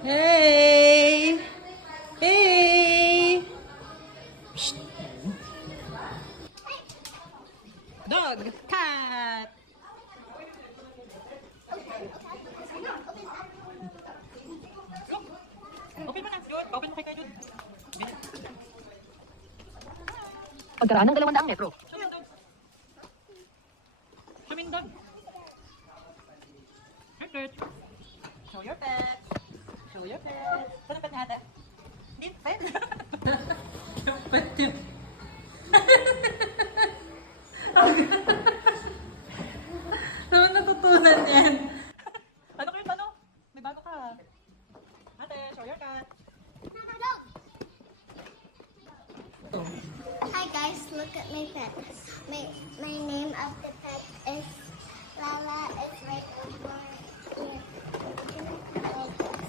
Hey! Hey! Psst. Dog! Cat! Open mo na, Jude. Open mo kay Jude. Pagkaraan ng 200 metro. Sumindog. Richard. Show your pet. Show your pet. Ano pet niya ate? Din pet. Yung pet niya. Saan natutunan yan? Ano kayo ano? May bago ka. Ate, show your cat. Hi guys, look at my pet. My name of the pet is Lala. It's right over